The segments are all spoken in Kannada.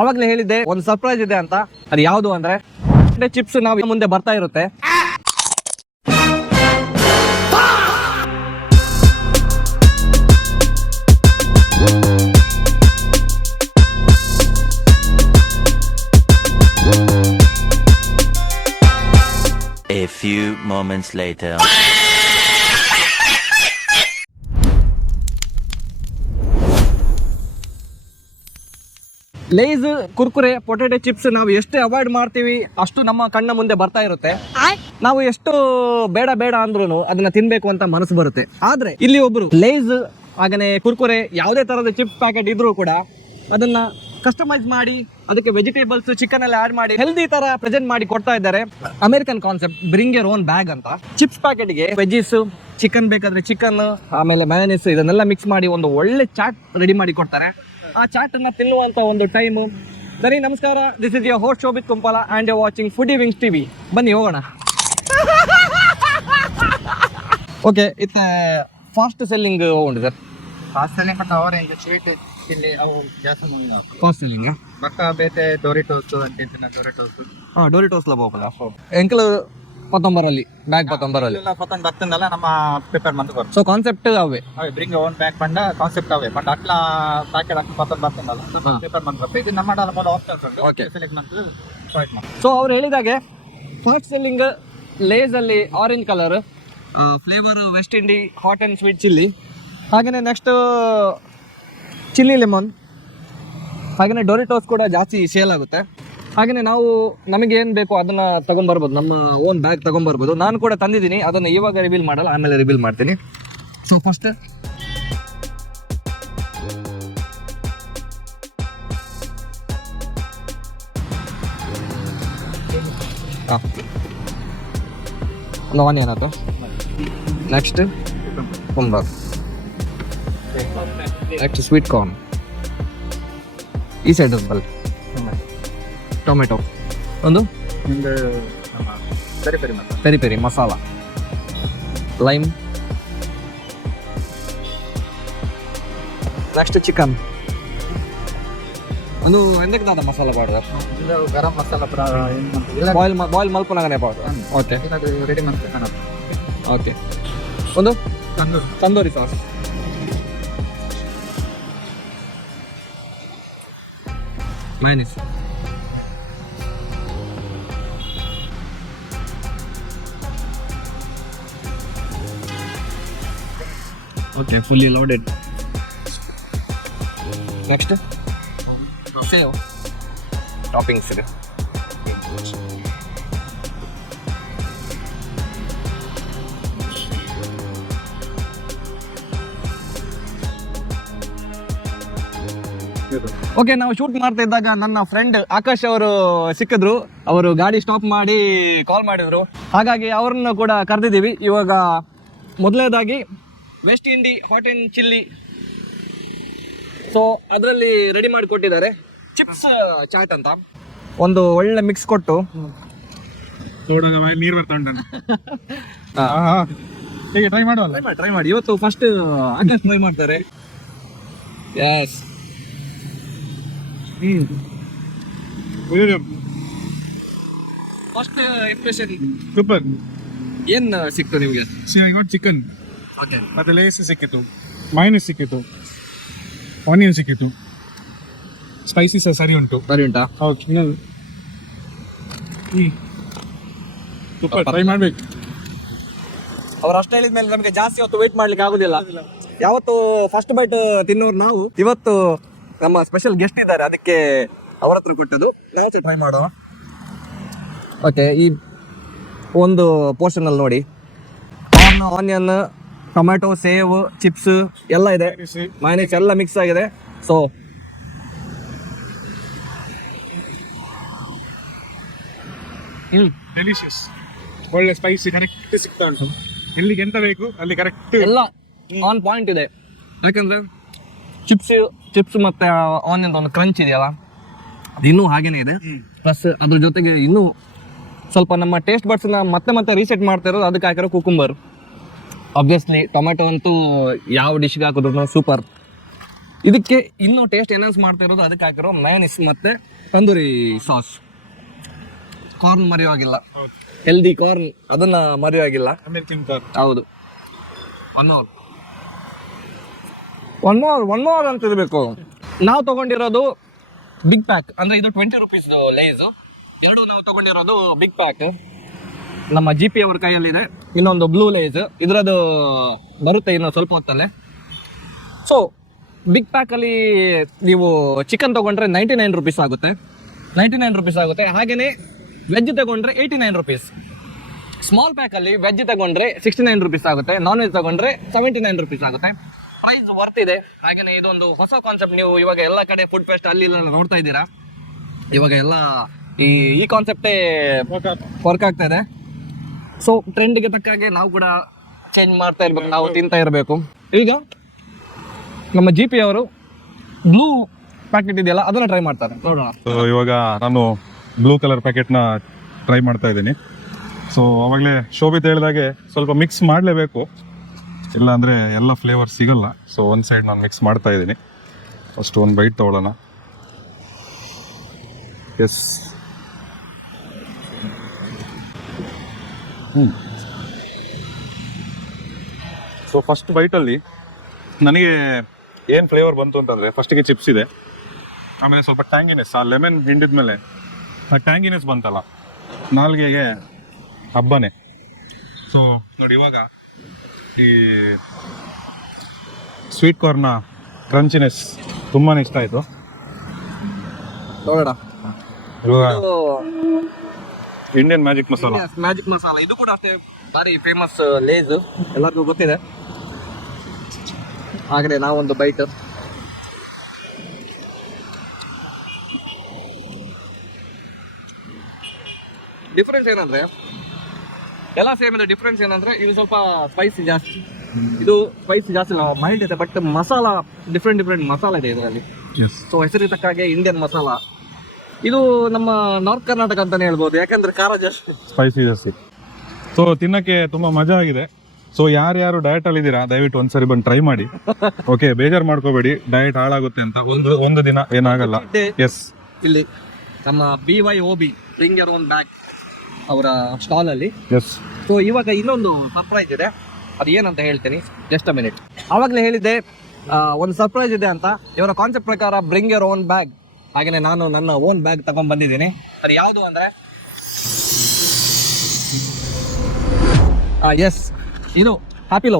ಅವಾಗ್ಲೇ ಹೇಳಿದ್ದೆ ಒಂದು ಸರ್ಪ್ರೈಸ್ ಇದೆ ಅಂತ. ಅದು ಯಾವುದು ಅಂದ್ರೆ ಚಿಪ್ಸ್ ನಾವು ಮುಂದೆ ಬರ್ತಾ ಇರುತ್ತೆ. A few moments later. Lay's, Kurkure, potato chips ನಾವು ಎಷ್ಟು ಅವಾಯ್ಡ್ ಮಾಡ್ತೀವಿ ಅಷ್ಟು ನಮ್ಮ ಕಣ್ಣ ಮುಂದೆ ಬರ್ತಾ ಇರುತ್ತೆ. ನಾವು ಎಷ್ಟು ಬೇಡ ಬೇಡ ಅಂದ್ರೂ ಅದನ್ನ ತಿನ್ಬೇಕು ಅಂತ ಮನಸ್ಸು ಬರುತ್ತೆ. ಆದ್ರೆ ಇಲ್ಲಿ ಒಬ್ರು ಲೇಸ್ ಹಾಗನೆ ಕುರ್ಕುರೆ ಯಾವುದೇ ತರದ ಚಿಪ್ಸ್ ಪ್ಯಾಕೆಟ್ ಇದ್ರೂ ಕೂಡ ಅದನ್ನ ಕಸ್ಟಮೈಸ್ ಮಾಡಿ ಅದಕ್ಕೆ ವೆಜಿಟೇಬಲ್ಸ್, ಚಿಕನ್ ಎಲ್ಲ ಆಡ್ ಮಾಡಿ ಹೆಲ್ದಿ ತರ ಪ್ರೆಸೆಂಟ್ ಮಾಡಿ ಕೊಡ್ತಾ ಇದ್ದಾರೆ. American concept, bring your own bag ಅಂತ. ಚಿಪ್ಸ್ ಪ್ಯಾಕೆಟ್ಗೆ ವೆಜಿಸ್, ಚಿಕನ್ ಬೇಕಾದ್ರೆ ಚಿಕನ್, ಆಮೇಲೆ ಮಯೋನೀಸ್ ಇದನ್ನೆಲ್ಲ ಮಿಕ್ಸ್ ಮಾಡಿ ಒಂದು ಒಳ್ಳೆ ಚಾಟ್ ರೆಡಿ ಮಾಡಿ ಕೊಡ್ತಾರೆ. ಆ ಚಾಟ್ ಅನ್ನ ತಿನ್ನುವಂತ ಒಂದು ಟೈಮು. ಸರಿ, ನಮಸ್ಕಾರ. This is your host Shobhit Kumpala and you watching foodie wings TV. ಬನ್ನಿ ಹೋಗೋಣ. ಓಕೆ, ಇಟ್ಸ್ ಫಾಸ್ಟ್ ಸೆಲ್ಲಿಂಗ್ ಉಂಟು ಸರ್. ಫಾಸ್ಟ್ ಸೆಲ್ಲಿಂಗ್ ಮತ್ತು ಆರೆಂಜ್ ಸ್ವೀಟ್ ಇಲ್ಲಿ ಅವು ಜಾಸ್ತಿ ಮೂವಿನ ಫಾಸ್ಟ್ ಸೆಲ್ಲಿಂಗ್ ಬಕ್ಕ ಬೇತೆ ಡೊರಿಟೋಸ್ ಅಂತ ಡೊರಿಟೋಸ್ ಡೋರಿಟೋಸ್ ಲಬೋಕಲ್ಲ ಎಂಕಲ್ 19 ಬ್ಯಾಗ್ 19 ಪತ್ತೊಂದು ಬರ್ತಂದಲ್ಲ ನಮ್ಮ ಪೇಪರ್ ಮಂತ್ ಬರ್ತದೆ. ಸೊ ಕಾನ್ಸೆಪ್ಟ್ ಅವೇ ಬ್ರಿಂಗ್ ಓನ್ ಬ್ಯಾಗ್ ಪಂಡ ಕಾನ್ಸೆಪ್ಟ್ ಅವೇ ಬಟ್ ಅಟ್ಲ ಪ್ಯಾಕೆಟ್ ಹಾಕಿ ಪತ್ತೊಂದು ಬರ್ತಂದಲ್ಲ ಪೇಪರ್ ಮಂತ್ ಬರ್ತದೆ. ಇದು ನಮ್ಮ ಮೊದಲು ಆಪ್ಷನ್ಸ್ ಉಂಟು. Okay. ಸೆಲೆಕ್ಟ್ ಮಂತ್ ಸೊ ಅವ್ರು ಹೇಳಿದಾಗೆ ಫಾಸ್ಟ್ ಸೆಲ್ಲಿಂಗ್ ಲೇಸ್ ಅಲ್ಲಿ orange colour flavour, West Indies hot and sweet chilli, ಹಾಗೆಯೇ ನೆಕ್ಸ್ಟ್ ಚಿಲ್ಲಿ ಲೆಮನ್, ಹಾಗೆಯೇ ಡೊರಿಟೋಸ್ ಕೂಡ ಜಾಸ್ತಿ ಸೇಲ್ ಆಗುತ್ತೆ. ಹಾಗೆಯೇ ನಾವು ನಮಗೆ ಏನು ಬೇಕು ಅದನ್ನ ತಗೊಂಡ್ಬರ್ಬೋದು, ನಮ್ಮ ಓನ್ ಬ್ಯಾಗ್ ತಗೊಂಡ್ಬರ್ಬೋದು. ನಾನು ಕೂಡ ತಂದಿದ್ದೀನಿ, ಅದನ್ನು ಇವಾಗ ರಿವೀಲ್ ಮಾಡಲ್ಲ, ಆಮೇಲೆ ರಿವೀಲ್ ಮಾಡ್ತೀನಿ. ಸೊ ಫಸ್ಟ್ ಒಂದು ಆನಿಯನ್ ಆಯ್ತು. Next cucumber, next sweet corn, ಈ ಸೈಡ್ ಬಲ್ ಟೊಮೆಟೊ, ಒಂದು ಸರಿ ಸರಿ ಮತ್ತೆ peri peri masala, lime, next chicken. ಒಂದು ಎಂದಕ್ಕಾದ ಮಸಾಲ ಪೌಡರ್, ಇದು ಗರಂ ಮಸಾಲ ಬಾಯ್ಲ್ ಮಲ್ಪನಾಗನೇ ಪೌಡರ್. ಓಕೆ ರೆಡಿ ಮಾಡ್ತೇವೆ ಕಾಣುತ್ತೆ. ಓಕೆ, ಒಂದು tandoori tandoori sauce, mayonnaise, okay fully loaded. Next sev toppings ಇದೆ. ಓಕೆ, ನಾವು ಶೂಟ್ ಮಾಡ್ತಾ ಇದ್ದಾಗ ನನ್ನ ಫ್ರೆಂಡ್ ಆಕಾಶ್ ಅವರು ಸಿಕ್ಕಿದ್ರು. ಅವರು ಗಾಡಿ ಸ್ಟಾಪ್ ಮಾಡಿ ಕಾಲ್ ಮಾಡಿದ್ರು, ಹಾಗಾಗಿ ಅವ್ರನ್ನ ಕೂಡ ಕರೆದಿದ್ದೀವಿ. ಇವಾಗ ಮೊದಲನೇದಾಗಿ West Indies hot and chilli, so ಅದರಲ್ಲಿ ರೆಡಿ ಮಾಡಿ ಕೊಟ್ಟಿದ್ದಾರೆ ಚಿಪ್ಸ್ ಚಾಟ್ ಅಂತ. ಒಂದು ಒಳ್ಳೆ ಮಿಕ್ಸ್ ಕೊಟ್ಟು ನೀರು ಬರ್ತಾ ಉಂಟು. ಹೀಗೆ ಟ್ರೈ ಮಾಡುವಲ್ಲ, ಟ್ರೈ ಮಾಡಿ. ಇವತ್ತು ಫಸ್ಟ್ ಆಕಾಶ್ ಟ್ರೈ ಮಾಡ್ತಾರೆ. Yes, first impression super. ಏನ್ ಸಿಕ್ತು ನಿಮಗೆ? ಚಿಕನ್ ಮತ್ತೆ ಲೇಸ್ ಸಿಕ್ಕಿತ್ತು, ಮೈನಸ್ ಸಿಕ್ಕಿತ್ತು, ಆನಿಯನ್ ಸಿಕ್ಕಿತ್ತು, ಸ್ಪೈಸಿ ಸರಿ ಉಂಟು. ಸರಿ ಉಂಟಾ? ಹೌದು, ಸೂಪರ್. ಟ್ರೈ ಮಾಡ್ಬೇಕು. ಅವ್ರು ಅಷ್ಟು ಹೇಳಿದ ಮೇಲೆ ನಮಗೆ ಜಾಸ್ತಿ ಹೊತ್ತು ವೇಟ್ ಮಾಡ್ಲಿಕ್ಕೆ ಆಗುದಿಲ್ಲ. ಯಾವತ್ತು ಫಸ್ಟ್ ಬೈಟ್ ತಿನ್ನೋರು ನಾವು. ಇವತ್ತು ನಮ್ಮ ಸ್ಪೆಷಲ್ ಗೆಸ್ಟ್ ಇದ್ದಾರೆ, ಅದಕ್ಕೆ ಅವ್ರ ಹತ್ರ ಕೊಟ್ಟದ್ದು. ನಾವು ಟ್ರೈ ಮಾಡುವ. ಓಕೆ, ಈ ಒಂದು ಪೋರ್ಷನ್ ಅಲ್ಲಿ ನೋಡಿ, ಆನಿಯನ್, ಟೊಮೆಟೊ, ಸೇವ್, ಚಿಪ್ಸ್ ಎಲ್ಲ ಇದೆ, ಮಯೋನೀಸ್ ಎಲ್ಲ ಮಿಕ್ಸ್ ಆಗಿದೆ. ಸೊ ಡೆಲಿಷಿಯಸ್, ಒಳ್ಳೆ ಸ್ಪೈಸಿ ಕರೆಕ್ಟ್ ಸಿಗ್ತಾ ಉಂಟು. ಎಲ್ಲಿಗೆ ಎಂತ ಬೇಕು ಅಲ್ಲಿ ಕರೆಕ್ಟ್ ಎಲ್ಲ ಆನ್ ಪಾಯಿಂಟ್ ಇದೆ. ಯಾಕಂದ್ರೆ ಚಿಪ್ಸ್ ಮತ್ತೆ ಆನಿಯನ್ ಒಂದು ಕ್ರಂಚ್ ಇದೆಯಲ್ಲ, ಅದು ಇನ್ನೂ ಹಾಗೇನೆ ಇದೆ. ಪ್ಲಸ್ ಅದ್ರ ಜೊತೆಗೆ ಇನ್ನೂ ಸ್ವಲ್ಪ ನಮ್ಮ ಟೇಸ್ಟ್ ಬಡ್ಸ್ನ ಮತ್ತೆ ರೀಸೆಟ್ ಮಾಡ್ತಾ ಇರೋದು ಅದಕ್ಕೆ ಹಾಕಿರೋ ಕುಕುಂಬರ್. ಆಬ್ವಿಯಸ್ಲಿ ಟೊಮೆಟೊ ಅಂತೂ ಯಾವ ಡಿಶ್ಗೆ ಹಾಕಿದ್ರು ಸೂಪರ್. ಇದಕ್ಕೆ ಇನ್ನೂ ಟೇಸ್ಟ್ ಎನ್ಹಾನ್ಸ್ ಮಾಡ್ತಾ ಇರೋದು ಅದಕ್ಕೆ ಹಾಕಿರೋ ಮಯೋನೀಸ್ ಮತ್ತೆ ತಂದೂರಿ ಸಾಸ್. ಕಾರ್ನ್ ಮರೆಯುವಾಗಿಲ್ಲ, ಹೆಲ್ದಿ ಕಾರ್ನ್ ಅದನ್ನ ಮರೆಯುವಾಗಿಲ್ಲ. American corn. ಹೌದು. ಒನ್ ಅವರ್ ಅಂತ ಇರಬೇಕು. ನಾವು ತಗೊಂಡಿರೋದು ಬಿಗ್ ಪ್ಯಾಕ್, ಅಂದ್ರೆ ಇದು 20 rupees ಲೇಸ್. ಎರಡು ನಾವು ತಗೊಂಡಿರೋದು ಬಿಗ್ ಪ್ಯಾಕ್. ನಮ್ಮ GP ಅವ್ರ ಕೈಯಲ್ಲಿದೆ ಇನ್ನೊಂದು ಬ್ಲೂ ಲೇಸ್, ಇದರದ್ದು ಬರುತ್ತೆ ಇನ್ನು ಸ್ವಲ್ಪ ಹೊತ್ತಲ್ಲೇ. ಸೊ ಬಿಗ್ ಪ್ಯಾಕಲ್ಲಿ ನೀವು ಚಿಕನ್ ತೊಗೊಂಡ್ರೆ 99 rupees ಆಗುತ್ತೆ, 99 rupees ಆಗುತ್ತೆ. ಹಾಗೆಯೇ ವೆಜ್ ತಗೊಂಡ್ರೆ 89 rupees. ಸ್ಮಾಲ್ ಪ್ಯಾಕಲ್ಲಿ ವೆಜ್ ತಗೊಂಡ್ರೆ 69 rupees ಆಗುತ್ತೆ, ನಾನ್ ವೆಜ್ ತಗೊಂಡ್ರೆ 79 rupees ಆಗುತ್ತೆ. ಪ್ರೈಸ್ ವರ್ತ್ ಇದೆ. ಹಾಗೆಯೇ ಇದೊಂದು ಹೊಸ ಕಾನ್ಸೆಪ್ಟ್. ನೀವು ಇವಾಗ ಎಲ್ಲ ಕಡೆ ಫುಡ್ ಫೆಸ್ಟ್ ಅಲ್ಲಿ ಇಲ್ಲ ನೋಡ್ತಾ ಇದ್ದೀರಾ, ಇವಾಗ ಎಲ್ಲ ಈ ಕಾನ್ಸೆಪ್ಟೇ ವರ್ಕ್ ಆಗ್ತಾ ಇದೆ. ಸೊ ಟ್ರೆಂಡ್ಗೆ ತಕ್ಕಾಗೆ ನಾವು ಕೂಡ ಚೇಂಜ್ ಮಾಡ್ತಾ ಇರ್ಬೇಕು, ನಾವು ತಿಂತಾ ಇರಬೇಕು. ಈಗ ನಮ್ಮ GP ಅವರು ಬ್ಲೂ ಪ್ಯಾಕೆಟ್ ಇದೆಯಲ್ಲ ಅದನ್ನ ಟ್ರೈ ಮಾಡ್ತಾರೆ, ನೋಡೋಣ. ಸೊ ಇವಾಗ ನಾನು ಬ್ಲೂ ಕಲರ್ ಪ್ಯಾಕೆಟ್ನ ಟ್ರೈ ಮಾಡ್ತಾ ಇದ್ದೀನಿ. ಸೊ ಅವಾಗಲೇ ಶೋಭಿತ್ ಹೇಳಿದಾಗೆ ಸ್ವಲ್ಪ ಮಿಕ್ಸ್ ಮಾಡಲೇಬೇಕು, ಇಲ್ಲಾಂದರೆ ಎಲ್ಲ ಫ್ಲೇವರ್ ಸಿಗಲ್ಲ. ಸೊ ಒಂದು ಸೈಡ್ ನಾನು ಮಿಕ್ಸ್ ಮಾಡ್ತಾ ಇದ್ದೀನಿ. ಫಸ್ಟ್ ಒಂದು ಬೈಟ್ ತೊಗೊಳ್ಳೋಣ. ಎಸ್. ಸೊ ಫಸ್ಟ್ ಬೈಟಲ್ಲಿ ನನಗೆ ಏನು ಫ್ಲೇವರ್ ಬಂತು ಅಂತಂದರೆ, ಫಸ್ಟಿಗೆ ಚಿಪ್ಸ್ ಇದೆ, ಆಮೇಲೆ ಸ್ವಲ್ಪ ಟ್ಯಾಂಗಿನೆಸ್, ಆ ಲೆಮನ್ ಹಿಂಡಿದ್ಮೇಲೆ ಆ ಟ್ಯಾಂಗಿನೆಸ್ ಬಂತಲ್ಲ, ನಾಲ್ಗೆಗೆ ಹಬ್ಬನೇ. ಸೊ ನೋಡಿ, ಇವಾಗ ಈ ಸ್ವೀಟ್ ಕಾರ್ನ ಕ್ರಂಚಿನೆಸ್ ತುಂಬಾ ಇಷ್ಟ ಆಯಿತು. ನೋಡೋಣ. ಇವಾಗ Indian magic masala, magic masala ಇದು ಕೂಡ ಅಷ್ಟೇ ಭಾರಿ ಫೇಮಸ್ ಲೇಸ್, ಎಲ್ಲರಿಗೂ ಗೊತ್ತಿದೆ. ಹಾಗೆ ನಾವೊಂದು ಬೈಟ್. ಡಿಫ್ರೆನ್ಸ್ ಏನಂದ್ರೆ ಎಲ್ಲ ಸೇಮ್ ಇದೆ. ಡಿಫ್ರೆನ್ಸ್ ಏನಂದ್ರೆ ಇದು ಸ್ವಲ್ಪ ಸ್ಪೈಸಿ ಜಾಸ್ತಿ, ಇದು ಸ್ಪೈಸಿ ಜಾಸ್ತಿ ಮೈಲ್ಡ್ ಇದೆ, ಬಟ್ ಮಸಾಲ ಡಿಫ್ರೆಂಟ್ ಮಸಾಲ ಇದೆ ಇದರಲ್ಲಿ. ಸೊ ಹೆಸರಿಗೆ ತಕ್ಕಾಗೆ ಇಂಡಿಯನ್ ಮಸಾಲ. ಇದು ನಮ್ಮ ನಾರ್ತ್ ಕರ್ನಾಟಕ ಅಂತಾನೆ ಹೇಳ್ಬೋದು, ಯಾಕಂದ್ರೆ ಖಾರ ಜಾಸ್ತಿ, ಸ್ಪೈಸಿ ಜಾಸ್ತಿ. ಸೊ ತಿನ್ನಕ್ಕೆ ತುಂಬಾ ಮಜಾ ಆಗಿದೆ. ಸೊ ಯಾರ್ಯಾರು ಡಯಟ್ ಅಲ್ಲಿ ಇದ್ದೀರಾ ದಯವಿಟ್ಟು ಒಂದ್ಸರಿ ಬಂದು ಟ್ರೈ ಮಾಡಿ. ಓಕೆ, ಬೇಜಾರು ಮಾಡ್ಕೋಬೇಡಿ, ಡಯಟ್ ಹಾಳಾಗುತ್ತೆ ಅಂತ. ಒಂದು ದಿನ ಏನಾಗಲ್ಲ. ಎಸ್, ಇಲ್ಲಿ ನಮ್ಮ BYOB bring your own bag ಅವರ ಸ್ಟಾಲ್ ಅಲ್ಲಿ. ಎಸ್. ಸೊ ಇವಾಗ ಇನ್ನೊಂದು ಸರ್ಪ್ರೈಸ್ ಇದೆ, ಅದು ಏನಂತ ಹೇಳ್ತೀನಿ, ಜಸ್ಟ್ ಅ ಮಿನಿಟ್. ಆವಾಗಲೇ ಹೇಳಿದ್ದೆ ಒಂದು ಸರ್ಪ್ರೈಸ್ ಇದೆ ಅಂತ. ಇವರ ಕಾನ್ಸೆಪ್ಟ್ ಪ್ರಕಾರ ಬ್ರಿಂಗ್ ಯರ್ ಓನ್ ಬ್ಯಾಗ್. ಹಾಗೆಯೇ ನಾನು ನನ್ನ ಓನ್ ಬ್ಯಾಗ್ ತಗೊಂಡ್ ಬಂದಿದ್ದೀನಿ. ಅದು ಯಾವುದು ಅಂದರೆ ಎಸ್, ಇದು ಹ್ಯಾಪಿಲೋ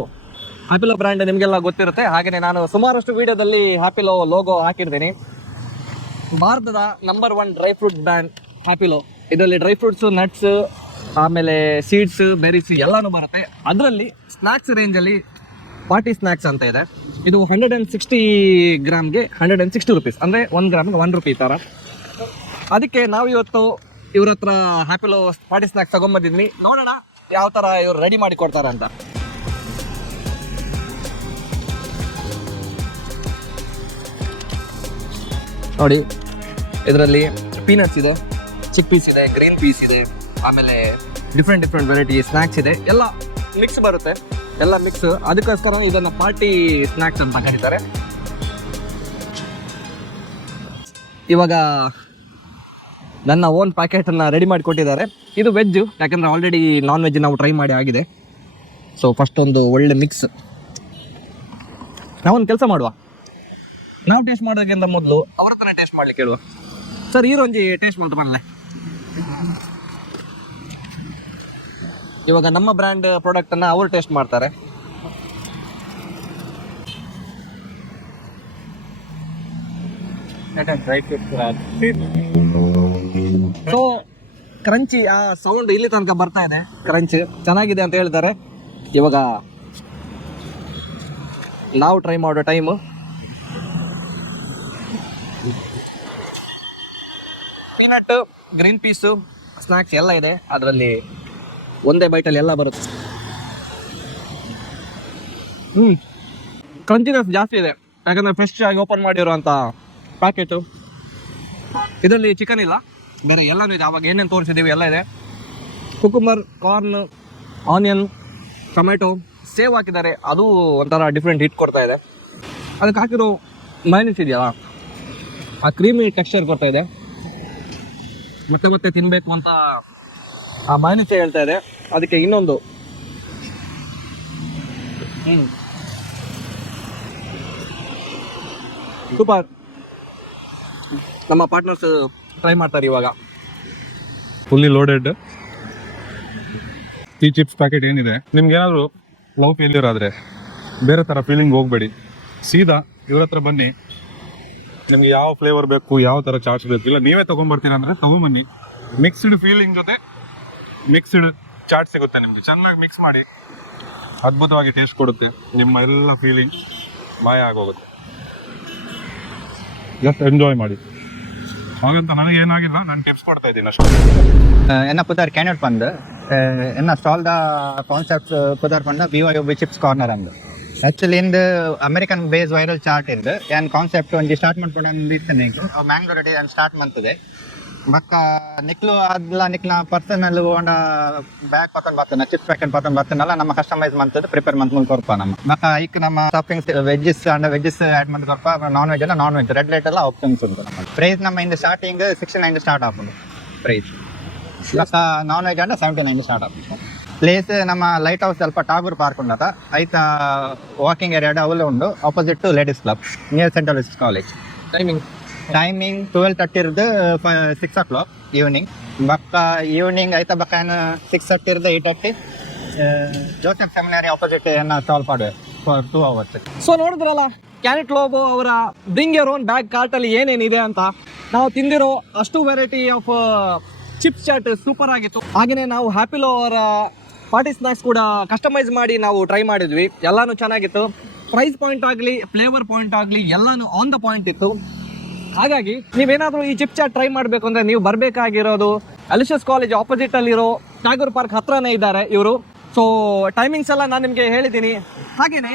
ಬ್ರ್ಯಾಂಡ್ ನಿಮಗೆಲ್ಲ ಗೊತ್ತಿರುತ್ತೆ. ಹಾಗೆಯೇ ನಾನು ಸುಮಾರಷ್ಟು ವಿಡಿಯೋದಲ್ಲಿ ಹ್ಯಾಪಿಲೋ ಲೋಗೋ ಹಾಕಿರ್ತೀನಿ. ಭಾರತದ number 1 dry fruit brand Happilo. ಇದರಲ್ಲಿ ಡ್ರೈ ಫ್ರೂಟ್ಸು, ನಟ್ಸ್, ಆಮೇಲೆ ಸೀಡ್ಸ್, ಬೆರೀಸ್ ಎಲ್ಲನೂ ಬರುತ್ತೆ. ಅದರಲ್ಲಿ ಸ್ನ್ಯಾಕ್ಸ್ ರೇಂಜಲ್ಲಿ ಪಾರ್ಟಿ ಸ್ನ್ಯಾಕ್ಸ್ ಅಂತ ಇದೆ. ಇದು 160 ಗ್ರಾಮ್ಗೆ 160 rupees, ಅಂದರೆ 1 ಗ್ರಾಮ್ಗೆ 1 ರೂಪಿ ಥರ. ಅದಕ್ಕೆ ನಾವು ಇವತ್ತು ಇವ್ರ ಹತ್ರ ಹ್ಯಾಪಿಲೋ ಪಾರ್ಟಿ ಸ್ನ್ಯಾಕ್ಸ್ ತಗೊಂಡ್ಬಂದಿದ್ವಿ. ನೋಡೋಣ ಯಾವ ಥರ ಇವ್ರು ರೆಡಿ ಮಾಡಿ ಕೊಡ್ತಾರೆ ಅಂತ. ನೋಡಿ, ಇದರಲ್ಲಿ ಪೀನಟ್ಸ್ ಇದೆ, ಚಿಕ್ ಪೀಸ್ ಇದೆ, ಗ್ರೀನ್ ಪೀಸ್ ಇದೆ, ಆಮೇಲೆ ಡಿಫ್ರೆಂಟ್ ವೆರೈಟಿ ಸ್ನ್ಯಾಕ್ಸ್ ಇದೆ. ಎಲ್ಲ ಮಿಕ್ಸ್ ಬರುತ್ತೆ, ಎಲ್ಲ ಮಿಕ್ಸ್. ಅದಕ್ಕೋಸ್ಕರ ಇದನ್ನು ಪಾರ್ಟಿ ಸ್ನ್ಯಾಕ್ಸ್ ಅಂತ ಕರೀತಾರೆ. ಇವಾಗ ನನ್ನ ಓನ್ ಪ್ಯಾಕೆಟನ್ನು ರೆಡಿ ಮಾಡಿ ಕೊಟ್ಟಿದ್ದಾರೆ. ಇದು ವೆಜ್ಜು, ಯಾಕಂದರೆ ಆಲ್ರೆಡಿ ನಾನ್ ವೆಜ್ ನಾವು ಟ್ರೈ ಮಾಡಿ ಆಗಿದೆ. ಸೊ ಫಸ್ಟ್ ಒಂದು ಒಳ್ಳೆ ಮಿಕ್ಸ್. ನಾವೊಂದು ಕೆಲಸ ಮಾಡುವ, ನಾವು ಟೇಸ್ಟ್ ಮಾಡೋದಕ್ಕಿಂತ ಮೊದಲು ಅವ್ರ ಹತ್ರ ಟೇಸ್ಟ್ ಮಾಡ್ಲಿಕ್ಕೆ ಹೇಳುವ. ಸರ್, ಈರೊಂಜಿ ಟೇಸ್ಟ್ ಮಾಡ್ತಾ ಬರಲ್ಲ. ಇವಾಗ ನಮ್ಮ ಬ್ರ್ಯಾಂಡ್ ಪ್ರಾಡಕ್ಟನ್ನು ಅವರು ಟೇಸ್ಟ್ ಮಾಡ್ತಾರೆ. ಸೊ ಕ್ರಂಚಿ ಆ ಸೌಂಡ್ ಇಲ್ಲಿ ತನಕ ಬರ್ತಾ ಇದೆ, ಕ್ರಂಚ್ ಚೆನ್ನಾಗಿದೆ ಅಂತ ಹೇಳ್ತಾರೆ. ಇವಾಗ ನಾವು ಟ್ರೈ ಮಾಡೋ time. Peanut, green piece, snacks ಎಲ್ಲ ಇದೆ ಅದರಲ್ಲಿ. ಒಂದೇ ಬೈಟಲ್ಲಿ ಎಲ್ಲ ಬರುತ್ತೆ. ಕ್ರಂಚಿನೆಸ್ ಜಾಸ್ತಿ ಇದೆ, ಯಾಕಂದರೆ ಫ್ರೆಶ್ ಆಗಿ ಓಪನ್ ಮಾಡಿರುವಂಥ ಪ್ಯಾಕೆಟು. ಇದರಲ್ಲಿ ಚಿಕನ್ ಇಲ್ಲ, ಬೇರೆ ಎಲ್ಲನೂ ಇದೆ. ಆವಾಗ ಏನೇನು ತೋರಿಸಿದ್ದೀವಿ ಎಲ್ಲ ಇದೆ. Cucumber, corn, onion, tomato, save ಹಾಕಿದ್ದಾರೆ. ಅದು ಒಂಥರ ಡಿಫ್ರೆಂಟ್ ಹಿಟ್ ಕೊಡ್ತಾ ಇದೆ. ಅದಕ್ಕೆ ಹಾಕಿರೋ ಮೈನಸ್ ಇದೆಯಲ್ಲ ಆ ಕ್ರೀಮಿ ಟೆಕ್ಸ್ಚರ್ ಕೊಡ್ತಾ ಇದೆ, ಮತ್ತೆ ಮತ್ತೆ ತಿನ್ಬೇಕು ಅಂತ ಆ ಮೈನಸ್ ಹೇಳ್ತಾ ಇದೆ. ಅದಕ್ಕೆ ಇನ್ನೊಂದು ಸೂಪರ್. ನಮ್ಮ ಪಾರ್ಟ್ನರ್ಸ್ ಟ್ರೈ ಮಾಡ್ತಾರೆ ಇವಾಗ. ಫುಲ್ಲಿ ಲೋಡೆಡ್ ಈ ಚಿಪ್ಸ್ ಪ್ಯಾಕೆಟ್ ಏನಿದೆ, ನಿಮ್ಗೆ ಏನಾದರೂ ಲವ್ ಫೇಲ್ಯೂರ್ ಆದರೆ ಬೇರೆ ಥರ ಫೀಲಿಂಗ್ ಹೋಗಬೇಡಿ, ಸೀದಾ ಇವ್ರ ಹತ್ರ ಬನ್ನಿ. ನಿಮ್ಗೆ ಯಾವ ಫ್ಲೇವರ್ ಬೇಕು, ಯಾವ ಥರ ಚಾಟ್ಸ್ ಬೇಕು, ಇಲ್ಲ ನೀವೇ ತೊಗೊಂಬರ್ತೀರಾ ಅಂದರೆ ತೊಗೊಂಬನ್ನಿ. ಮಿಕ್ಸ್ಡ್ ಫೀಲಿಂಗ್ ಜೊತೆ ಮಿಕ್ಸ್ಡ್ ಚಾಟ್ ಸಿಗುತ್ತೆ ನಿಮ್ಗೆ. ಚೆನ್ನಾಗಿ ಮಿಕ್ಸ್ ಮಾಡಿ ಅದ್ಭುತವಾಗಿ ಟೇಸ್ಟ್ ಕೊಡುತ್ತೆ. ನಿಮ್ಮ ಎಲ್ಲ ಫೀಲಿಂಗ್ ಮಾಯ ಆಗೋಗುತ್ತೆ. ಜಸ್ಟ್ ಎಂಜಾಯ್ ಮಾಡಿ. ಹಾಗಂತ ನನಗೆ ಏನಾಗಿಲ್ಲ, ನಾನು ಟಿಪ್ಸ್ ಕೊಡ್ತಾ ಇದ್ದೀನಿ ಅಷ್ಟೇ. என்ன புதார் கேனட் பந்து என்ன ஸ்டால் ದ ಕಾನ್ಸೆಪ್ಟ್ ಪುದಾರ್ ಪಂಡ BYOB ಚಿಪ್ಸ್ ಕಾರ್ನರ್ ಅಂದು ಆಕ್ಚುಲಿ ಇಂದು ಅಮೆರಿಕನ್ ಬೇಸ್ ವೈರಲ್ ಚಾರ್ಟ್ ಇಂದು ಏನ್ ಕಾನ್ಸೆಪ್ಟ್ ಒಂಜಿ ಸ್ಟಾರ್ಟ್ ಮಾಡ್ಕೊಂಡು ಇರ್ತೇನೆ ಮ್ಯಾಂಗ್ಳೂರ್ ಅಡಿ ಏನ್ ಸ್ಟಾರ್ಟ್ ಮಾಡ್ತದೆ ಬಕ್ಕ ನಿಕ್ಲು ಅದ್ಲ ನಿಕ್ನ ಪರ್ಸನಲ್ ಓಂಡ ಬ್ಯಾಗ್ ಪತನ್ ಬರ್ತನ ಚಿಪ್ಸ್ ಪ್ಯಾಕೆಟ್ ಪತನ್ ಬರ್ತನಲ್ಲ ನಮ್ಮ ಕಸ್ಟಮೈಸ್ ಮಾಡ್ತದೆ ಪ್ರಿಪೇರ್ ಮಾಡ್ಕೊಂಡು ಕೊಡ್ಪ ನಮ್ಮ ಬಕ್ಕ ಈಗ ನಮ್ಮ toppings veggies and veggies add ಮಾಡಿ ಕೊಡ್ಪ. ನಾನ್ ವೆಜ್ ಎಲ್ಲ ನಾನ್ ವೆಜ್ ರೆಡ್ ಲೈಟ್ ಎಲ್ಲ ಆಪ್ಷನ್ಸ್ ಉಂಟು ನಮ್ಮ ಪ್ರೈಸ್. ನಮ್ಮ ಇಂದ ಸ್ಟಾರ್ಟಿಂಗ್ 69 ಸ್ಟಾರ್ಟ್ ಆಗ್ಬೋದು ಪ್ರೈಸ್. ಬಕ್ಕ ನಾನ್ ವೆಜ್ ಅಂಡ್ 79 ಸ್ಟಾರ್ಟ್ ಆಗ್ಬೋದು. ಪ್ಲೇಸ್ ನಮ್ಮ ಲೈಟ್ ಹೌಸ್ ಸ್ವಲ್ಪ ಟಾಗೂರ್ ಪಾರ್ಕ್ ಉಂಡತ ಐತ ವಾಕಿಂಗ್ ಏರಿಯಾ ಅವಲ್ಲೇ ಉಂಡು opposite to ladies club near central west college. Timing 12:30 ಇರ್ದು 6 o'clock ಈವ್ನಿಂಗ್. ಬಕ್ಕ ಈವ್ನಿಂಗ್ ಐತ ಬಕ್ಕ 6:30 ಇರ್ದು 8:30 ಜೋಸೆಫ್ ಸೆಮಿನಾರಿ ಆಪೋಸಿಟ್ ಏನ ಸ್ಟಾಲ್ ಪಾಡುವೆ ಫಾರ್ 2 hours. ಸೊ ನೋಡಿದ್ರಲ್ಲ ಕ್ಯಾನೆಟ್ ಲೋಬೋ ಅವರ ಬ್ರಿಂಗ್ ಯೋರ್ ಓನ್ ಬ್ಯಾಗ್ ಕಾರ್ಟಲ್ಲಿ ಏನೇನಿದೆ ಅಂತ. ನಾವು ತಿಂದಿರೋ ಅಷ್ಟು variety of chips chat super ಆಗಿತ್ತು. ಹಾಗೆಯೇ ನಾವು ಹ್ಯಾಪಿಲೋ ಅವರ ಪಾರ್ಟಿ ಸ್ನ್ಯಾಕ್ಸ್ ಕೂಡ ಕಸ್ಟಮೈಸ್ ಮಾಡಿ ನಾವು ಟ್ರೈ ಮಾಡಿದ್ವಿ. ಎಲ್ಲಾನು ಚೆನ್ನಾಗಿತ್ತು. ಪ್ರೈಸ್ ಪಾಯಿಂಟ್ ಆಗಲಿ ಫ್ಲೇವರ್ ಪಾಯಿಂಟ್ ಆಗಲಿ ಎಲ್ಲಾನು ಆನ್ ದ ಪಾಯಿಂಟ್ ಇತ್ತು. ಹಾಗಾಗಿ ನೀವೇನಾದರೂ ಈ ಚಿಪ್ ಚಾಟ್ ಟ್ರೈ ಮಾಡಬೇಕು ಅಂದರೆ ನೀವು ಬರಬೇಕಾಗಿರೋದು ಅಲಿಷಸ್ ಕಾಲೇಜ್ ಆಪೋಸಿಟಲ್ಲಿರೋ ಟಾಗೂರ್ ಪಾರ್ಕ್ ಹತ್ರನೇ ಇದ್ದಾರೆ ಇವರು. ಸೊ ಟೈಮಿಂಗ್ಸ್ ಎಲ್ಲ ನಾನು ನಿಮಗೆ ಹೇಳಿದ್ದೀನಿ. ಹಾಗೆಯೇ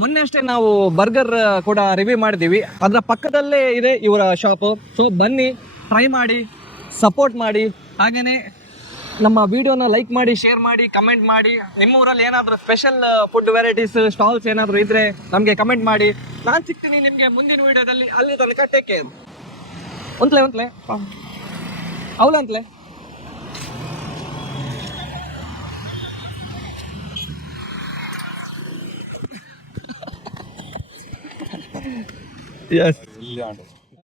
ಮೊನ್ನೆ ಅಷ್ಟೇ ನಾವು ಬರ್ಗರ್ ಕೂಡ ರಿವ್ಯೂ ಮಾಡಿದ್ದೀವಿ, ಅದರ ಪಕ್ಕದಲ್ಲೇ ಇದೆ ಇವರ ಶಾಪು. ಸೊ ಬನ್ನಿ, ಟ್ರೈ ಮಾಡಿ, ಸಪೋರ್ಟ್ ಮಾಡಿ. ಹಾಗೆಯೇ ನಮ್ಮ ವಿಡಿಯೋನ ಲೈಕ್ ಮಾಡಿ, ಶೇರ್ ಮಾಡಿ, ಕಮೆಂಟ್ ಮಾಡಿ. ನಿಮ್ಮ ಊರಲ್ಲಿ ಏನಾದರೂ ಸ್ಪೆಷಲ್ ಫುಡ್ ವೆರೈಟೀಸ್ ಸ್ಟಾಲ್ಸ್ ಏನಾದರೂ ಇದ್ದರೆ ನಮಗೆ ಕಮೆಂಟ್ ಮಾಡಿ. ನಾನು ಸಿಗ್ತೀನಿ ನಿಮಗೆ ಮುಂದಿನ ವಿಡಿಯೋದಲ್ಲಿ. ಅಲ್ಲಿ ತನಕ ಟೇಕ್ ಕೇರ್. ಒಂತ್ಲೆ ಅವಲಂತ್ಲೆ ಎಸ್